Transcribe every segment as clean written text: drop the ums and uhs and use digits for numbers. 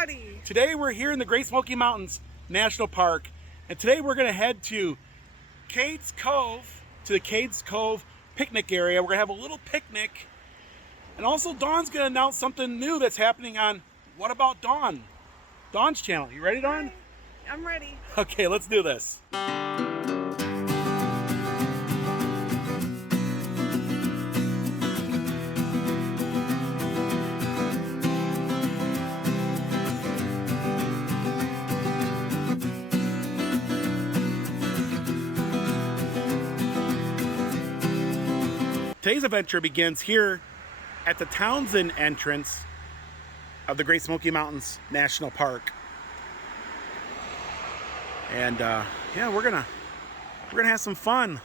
everybody. Today we're here in the Great Smoky Mountains National Park, and today we're going to head to Cades Cove, to the Cades Cove picnic area. We're going to have a little picnic, and also Dawn's going to announce something new that's happening on What About Dawn? Dawn's channel. You ready, Dawn? Hi. I'm ready. Okay, let's do this. Today's adventure begins here at the Townsend entrance of the Great Smoky Mountains National Park. And yeah, we're gonna have some fun.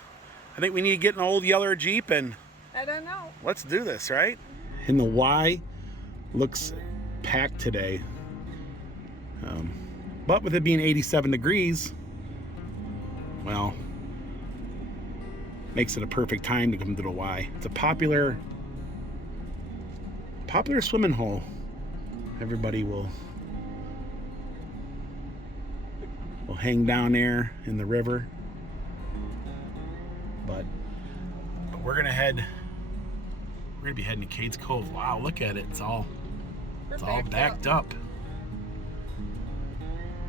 I think we need to get an old yellow Jeep and I don't know. Let's do this, right? And the Y looks packed today. But with it being 87 degrees, well, makes it a perfect time to come to the Y. It's a popular swimming hole. Everybody will hang down there in the river. But we're gonna be heading to Cades Cove. Wow, look at it. It's all backed up.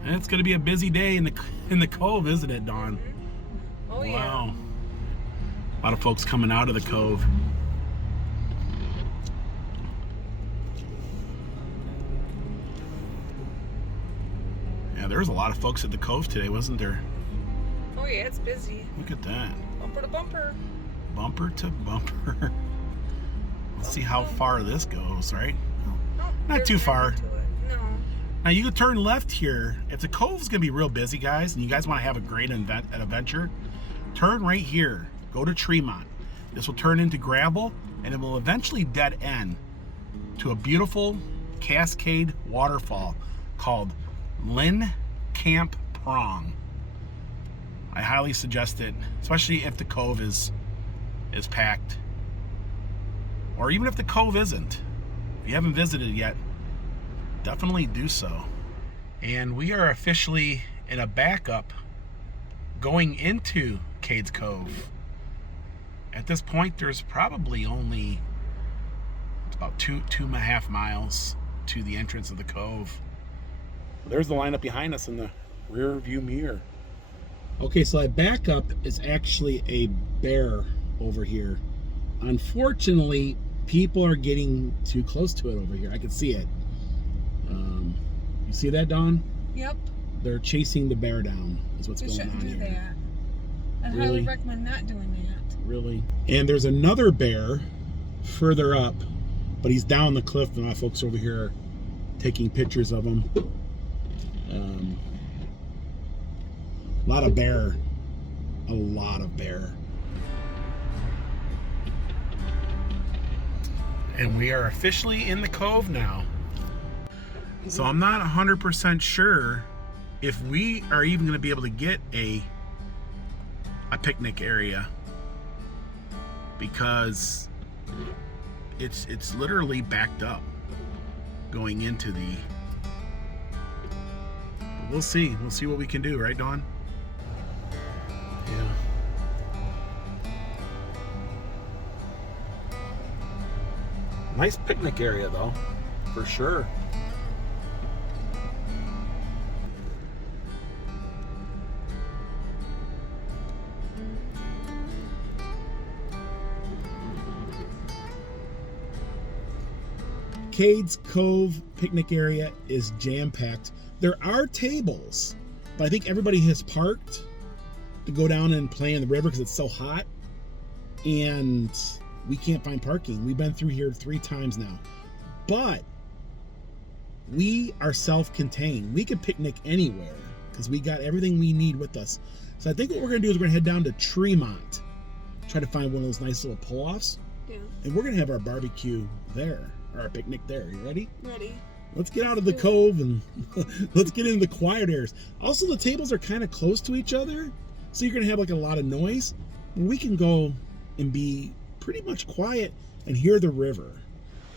And it's gonna be a busy day in the Cove, isn't it, Dawn? Oh yeah. Wow. A lot of folks coming out of the Cove. Yeah, there was a lot of folks at the Cove today, wasn't there? Oh yeah, it's busy. Look at that. Bumper to bumper. Bumper to bumper. Let's see how far this goes, right? No, Not too far. To it. No. Now you can turn left here. If the Cove's gonna be real busy, guys, and you guys want to have a great adventure, turn right here. Go to Tremont. This will turn into gravel, and it will eventually dead end to a beautiful cascade waterfall called Lynn Camp Prong. I highly suggest it, especially if the Cove is packed, or even if the Cove isn't. If you haven't visited yet, definitely do so. And we are officially in a backup going into Cades Cove. At this point, there's probably only about two and a half miles to the entrance of the Cove. There's the lineup behind us in the rear view mirror. Okay, so that backup is actually a bear over here. Unfortunately, people are getting too close to it over here. I can see it. You see that, Dawn? Yep. They're chasing the bear down. Is what's going on here. That. I Really? highly recommend not doing that. Really? And there's another bear further up, but he's down the cliff, and a lot of folks over here are taking pictures of him. A lot of bear. And we are officially in the Cove now. So I'm not 100% sure if we are even going to be able to get a picnic area, because it's literally backed up going into the. We'll see what we can do, right, Dawn? Yeah. Nice picnic area though, for sure. Cades Cove picnic area is jam-packed. There are tables, but I think everybody has parked to go down and play in the river because it's so hot, and we can't find parking. We've been through here 3 times now, but we are self-contained. We can picnic anywhere because we got everything we need with us. So I think what we're gonna do is we're gonna head down to Tremont, try to find one of those nice little pull-offs, and we're gonna have our barbecue there. Our picnic there. You ready? Ready. Let's get out of the Cove and let's get into the quiet areas. Also, the tables are kind of close to each other, so you're gonna have like a lot of noise. But we can go and be pretty much quiet and hear the river.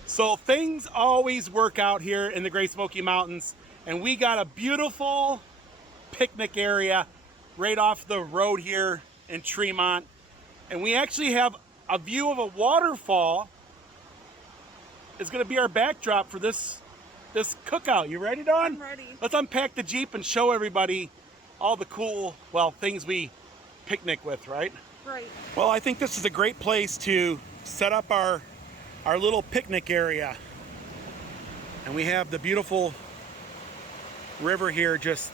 So things always work out here in the Great Smoky Mountains, and we got a beautiful picnic area right off the road here in Tremont, and we actually have a view of a waterfall. It's going to be our backdrop for this cookout. You ready, Dawn? I'm ready. Let's unpack the Jeep and show everybody all the cool, well, things we picnic with, right? Right. Well, I think this is a great place to set up our little picnic area. And we have the beautiful river here just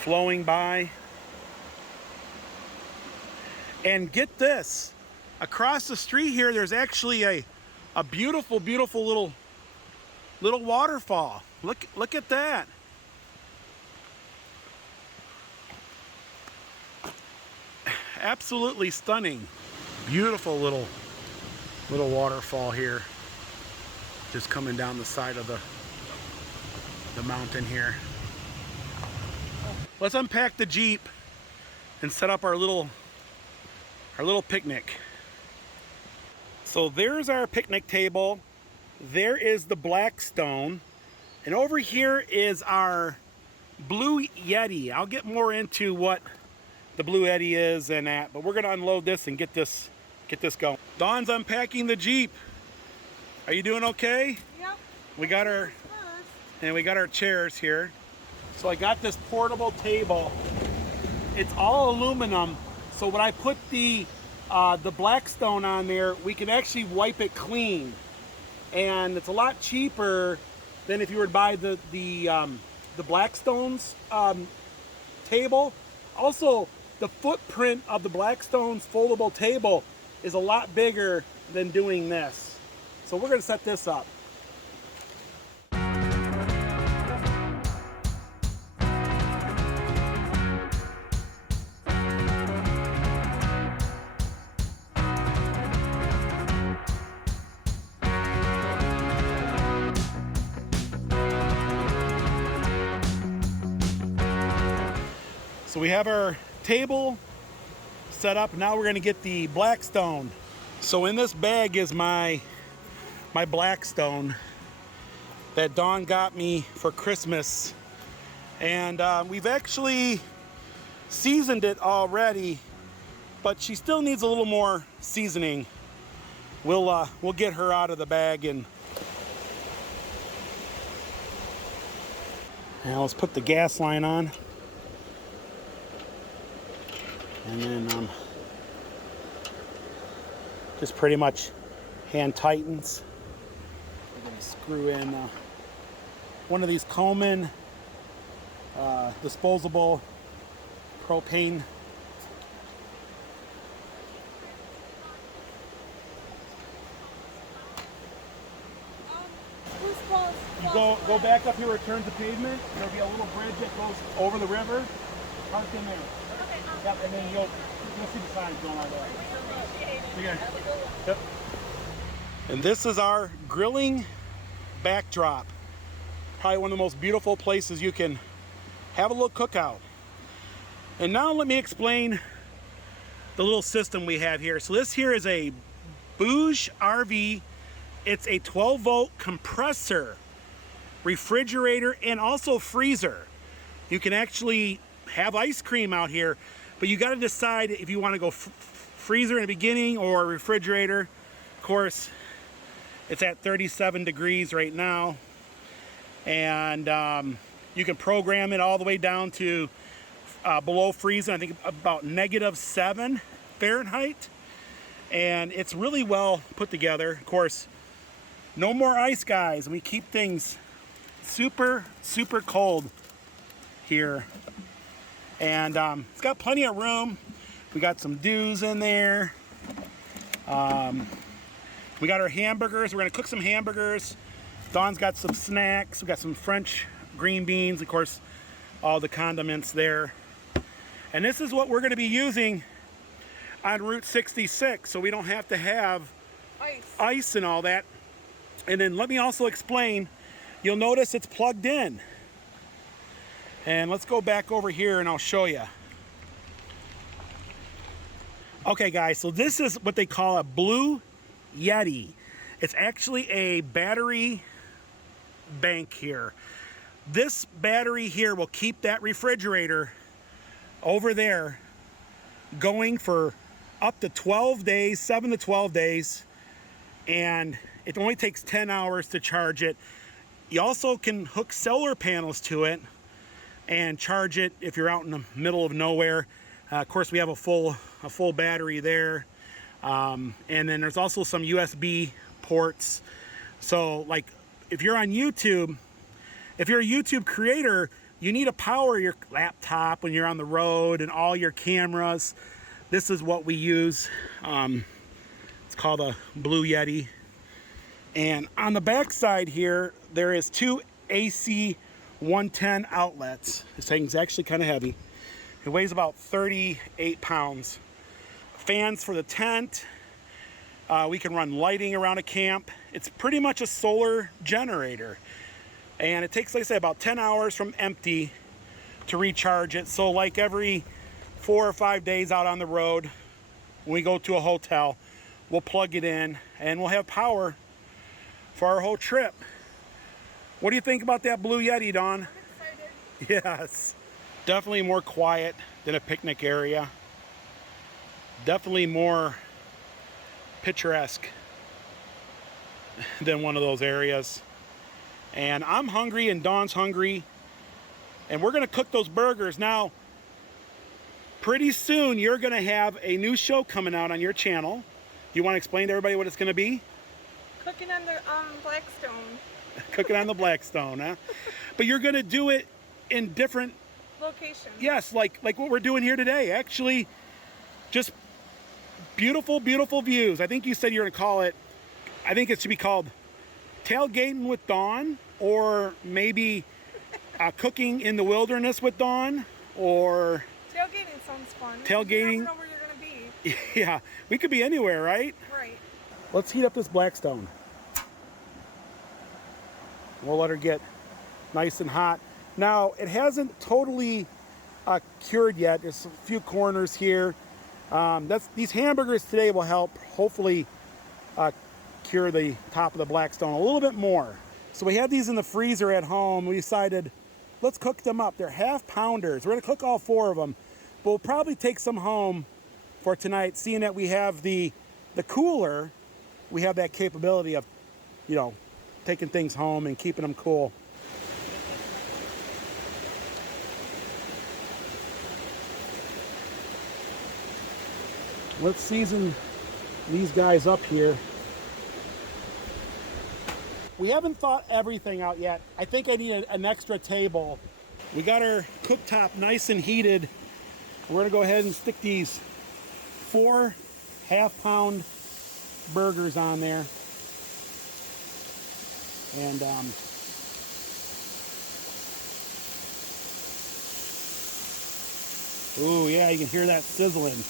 flowing by. And get this, across the street here, there's actually a beautiful, beautiful little waterfall. Look at that. Absolutely stunning. Beautiful little waterfall here. Just coming down the side of the mountain here. Let's unpack the Jeep and set up our little picnic. So there's our picnic table. There is the Blackstone. And over here is our Blue Yeti. I'll get more into what the Blue Yeti is and that, but we're gonna unload this and get this going. Dawn's unpacking the Jeep. Are you doing okay? Yep. We got our chairs here. So I got this portable table. It's all aluminum. So when I put the Blackstone on there, we can actually wipe it clean, and it's a lot cheaper than if you were to buy the Blackstone's table. Also, the footprint of the Blackstone's foldable table is a lot bigger than doing this. So we're gonna set this up. So we have our table set up. Now we're gonna get the Blackstone. So in this bag is my Blackstone that Dawn got me for Christmas. And we've actually seasoned it already, but she still needs a little more seasoning. We'll get her out of the bag and now let's put the gas line on. And then just pretty much hand tightens. We're going to screw in one of these Coleman disposable propane. You go back up here where it turns the pavement. There'll be a little bridge that goes over the river. Park in there. Yep, and then you'll see the signs going on there. Yep. And this is our grilling backdrop. Probably one of the most beautiful places you can have a little cookout. And now let me explain the little system we have here. So this here is a Bouge RV. It's a 12-volt compressor, refrigerator, and also freezer. You can actually have ice cream out here, but you got to decide if you want to go freezer in the beginning or refrigerator. Of course, it's at 37 degrees right now, and you can program it all the way down to below freezing. I think about -7 Fahrenheit, and it's really well put together. Of course, no more ice, guys. We keep things super cold here. And it's got plenty of room. We got some dews in there. We got our hamburgers. We're gonna cook some hamburgers. Dawn's got some snacks. We got some French green beans, of course, all the condiments there. And this is what we're gonna be using on Route 66, so we don't have to have ice and all that. And then let me also explain, you'll notice it's plugged in. And let's go back over here and I'll show you. Okay guys, so this is what they call a Blue Yeti. It's actually a battery bank here. This battery here will keep that refrigerator over there going for up to 12 days, 7 to 12 days, and it only takes 10 hours to charge it. You also can hook solar panels to it and charge it if you're out in the middle of nowhere. Of course, we have a full battery there, and then there's also some USB ports. So, like, if you're on YouTube, if you're a YouTube creator, you need to power your laptop when you're on the road and all your cameras. This is what we use. It's called a Blue Yeti. And on the back side here, there is 2 AC 110 outlets. This thing's actually kind of heavy. It weighs about 38 pounds. Fans for the tent. We can run lighting around a camp. It's pretty much a solar generator. And it takes, like I said, about 10 hours from empty to recharge it. So like every 4 or 5 days out on the road, when we go to a hotel, we'll plug it in and we'll have power for our whole trip. What do you think about that Blue Yeti, Dawn? I'm excited. Yes. Definitely more quiet than a picnic area. Definitely more picturesque than one of those areas. And I'm hungry and Dawn's hungry. And we're going to cook those burgers. Now, pretty soon you're going to have a new show coming out on your channel. You want to explain to everybody what it's going to be? Cooking on the Blackstone. Cooking on the Blackstone, huh? But you're going to do it in different Location. yes, like what we're doing here today. Actually, just beautiful, beautiful views. I think you said you're going to call it, I think it should be called Tailgating with Dawn, or maybe Cooking in the Wilderness with Dawn, or Tailgating sounds fun. Tailgating. You never know where you're going to be. Yeah, we could be anywhere, right? Right. Let's heat up this Blackstone. We'll let her get nice and hot. Now, it hasn't totally cured yet. There's a few corners here. These hamburgers today will help hopefully cure the top of the Blackstone a little bit more. So we had these in the freezer at home. We decided, let's cook them up. They're half pounders. We're gonna cook all 4 of them, but we'll probably take some home for tonight, seeing that we have the cooler. We have that capability of, you know, taking things home and keeping them cool. Let's season these guys up here. We haven't thought everything out yet. I think I need an extra table. We got our cooktop nice and heated. We're gonna go ahead and stick these 4 half-pound burgers on there. And ooh, yeah, you can hear that sizzling.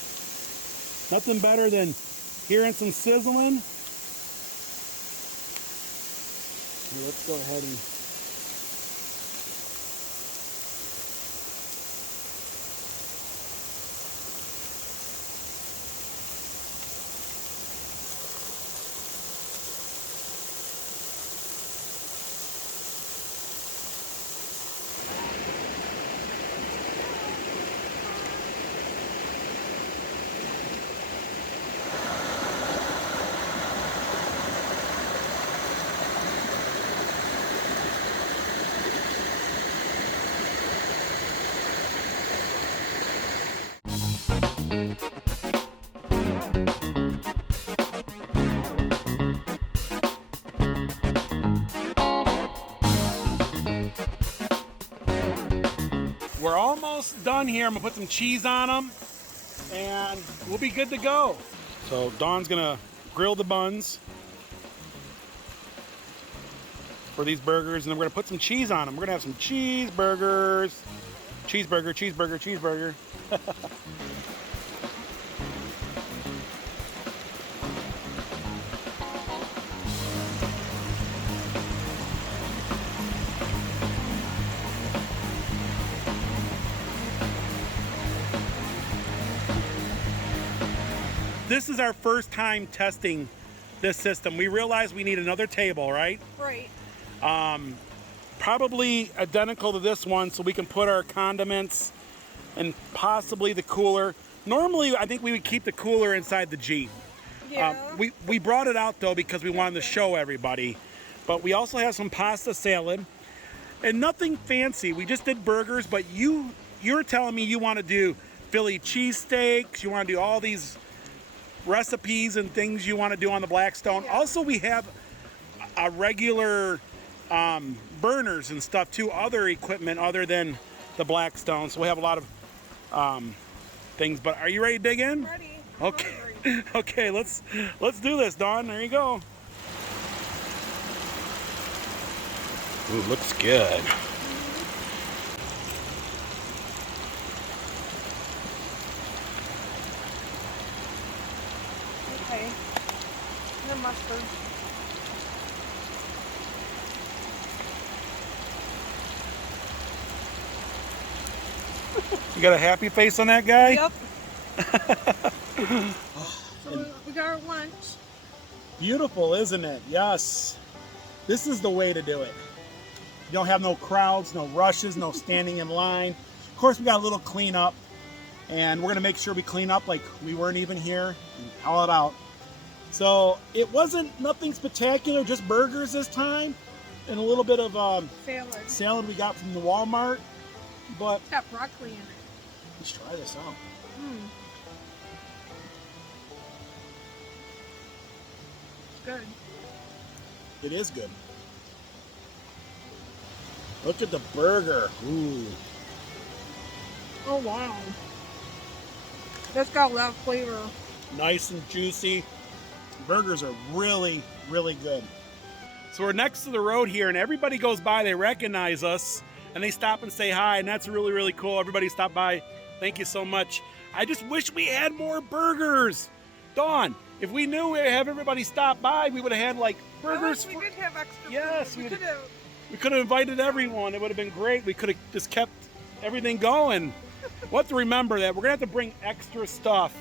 Nothing better than hearing some sizzling. Here, let's go ahead and we're almost done here. I'm gonna put some cheese on them and we'll be good to go. So Dawn's gonna grill the buns for these burgers, and then we're gonna put some cheese on them. We're gonna have some cheeseburgers. Cheeseburger, cheeseburger, cheeseburger. This is our first time testing this system. We realized we need another table, right? Right. Probably identical to this one, so we can put our condiments and possibly the cooler. Normally, I think we would keep the cooler inside the Jeep. Yeah. We brought it out though because we wanted to show everybody. But we also have some pasta salad and nothing fancy. We just did burgers, but you're telling me you want to do Philly cheesesteaks. You want to do all these recipes and things you want to do on the Blackstone. Yeah. Also, we have a regular burners and stuff too, other equipment other than the Blackstone. So we have a lot of things. But are you ready to dig in? Ready. Okay. Hungry. Okay, let's do this, Dawn. There you go. Ooh, looks good. Okay. The mustard. You got a happy face on that guy? Yep. So we got our lunch. Beautiful, isn't it? Yes. This is the way to do it. You don't have no crowds, no rushes, no standing in line. Of course, we got a little cleanup, and we're gonna make sure we clean up like we weren't even here and haul it out. So it wasn't nothing spectacular, just burgers this time, and a little bit of salad we got from the Walmart. But It's got broccoli in it. let's try this out. Good. It is good. Look at the burger. Ooh. Oh wow. That's got a lot of flavor. Nice and juicy. Burgers are really, really good. So we're next to the road here, and everybody goes by, they recognize us, and they stop and say hi, and that's really, really cool. Everybody stop by. Thank you so much. I just wish we had more burgers. Dawn, if we knew we'd have everybody stop by, we would have had like burgers. We did have extra Yes, food. we could have invited everyone. It would have been great. We could have just kept everything going. We'll have to remember that. We're going to have to bring extra stuff.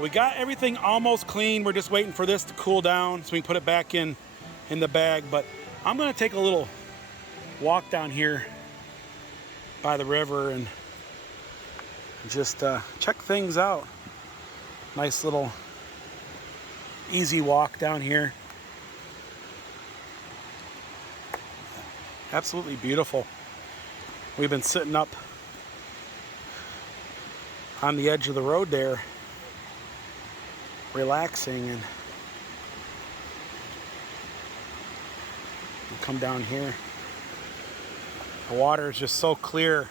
We got everything almost clean. We're just waiting for this to cool down so we can put it back in the bag. But I'm gonna take a little walk down here by the river and just check things out. Nice little easy walk down here. Absolutely beautiful. We've been sitting up on the edge of the road there, relaxing, and we come down here. The water is just so clear.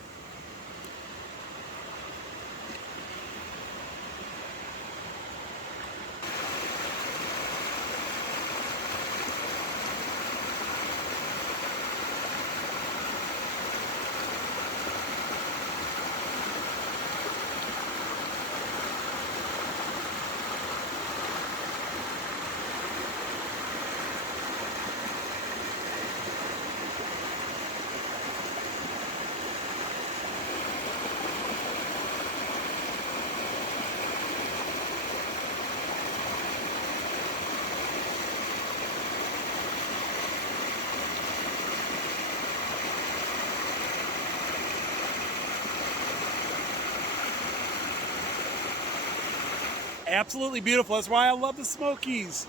Absolutely beautiful. That's why I love the Smokies.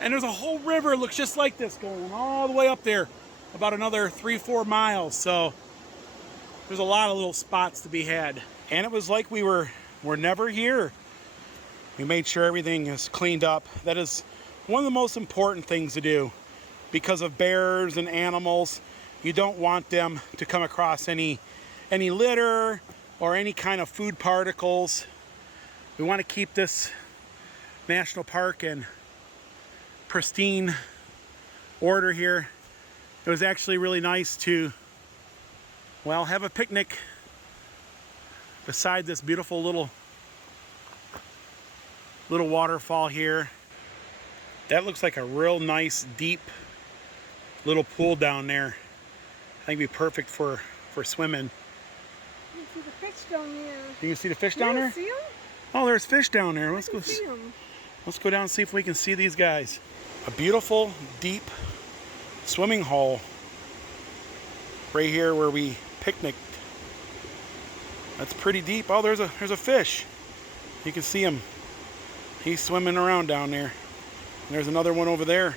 And there's a whole river that looks just like this going all the way up there, about another 3-4 miles. So there's a lot of little spots to be had. And it was like we're never here. We made sure everything is cleaned up. That is one of the most important things to do because of bears and animals. You don't want them to come across any litter or any kind of food particles. We want to keep this national park in pristine order here. It was actually really nice to, well, have a picnic beside this beautiful little waterfall here. That looks like a real nice deep little pool down there. I think it'd be perfect for swimming. You can see the fish down there. You can see the fish down there? See them? Oh, there's fish down there. See them. Let's go down and see if we can see these guys. A beautiful deep swimming hole right here where we picnicked. That's pretty deep. Oh, there's a fish. You can see him. He's swimming around down there. And there's another one over there.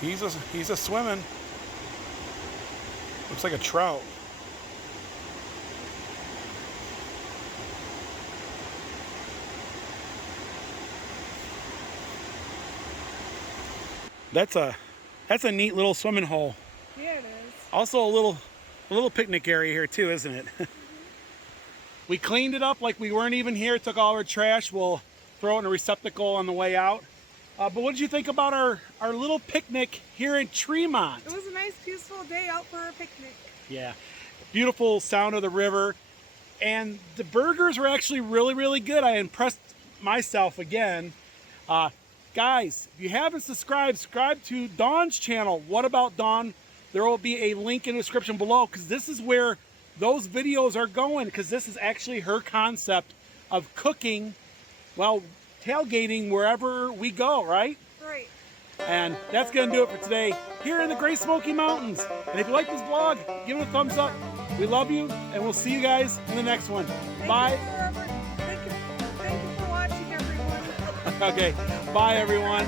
He's a swimming. Looks like a trout. That's a neat little swimming hole. Yeah, it is. Also a little picnic area here too, isn't it? We cleaned it up like we weren't even here. Took all our trash. We'll throw it in a receptacle on the way out. But what did you think about our little picnic here in Tremont? It was a nice, peaceful day out for a picnic. Yeah, beautiful sound of the river. And the burgers were actually really, really good. I impressed myself again. Guys, if you haven't subscribe to Dawn's channel. What about Dawn? There will be a link in the description below because this is where those videos are going, because this is actually her concept of cooking, well, tailgating wherever we go, right? Right. And that's going to do it for today here in the Great Smoky Mountains. And if you like this vlog, give it a thumbs up. We love you, and we'll see you guys in the next one. Bye. Thank you for watching, everyone. Okay, bye everyone.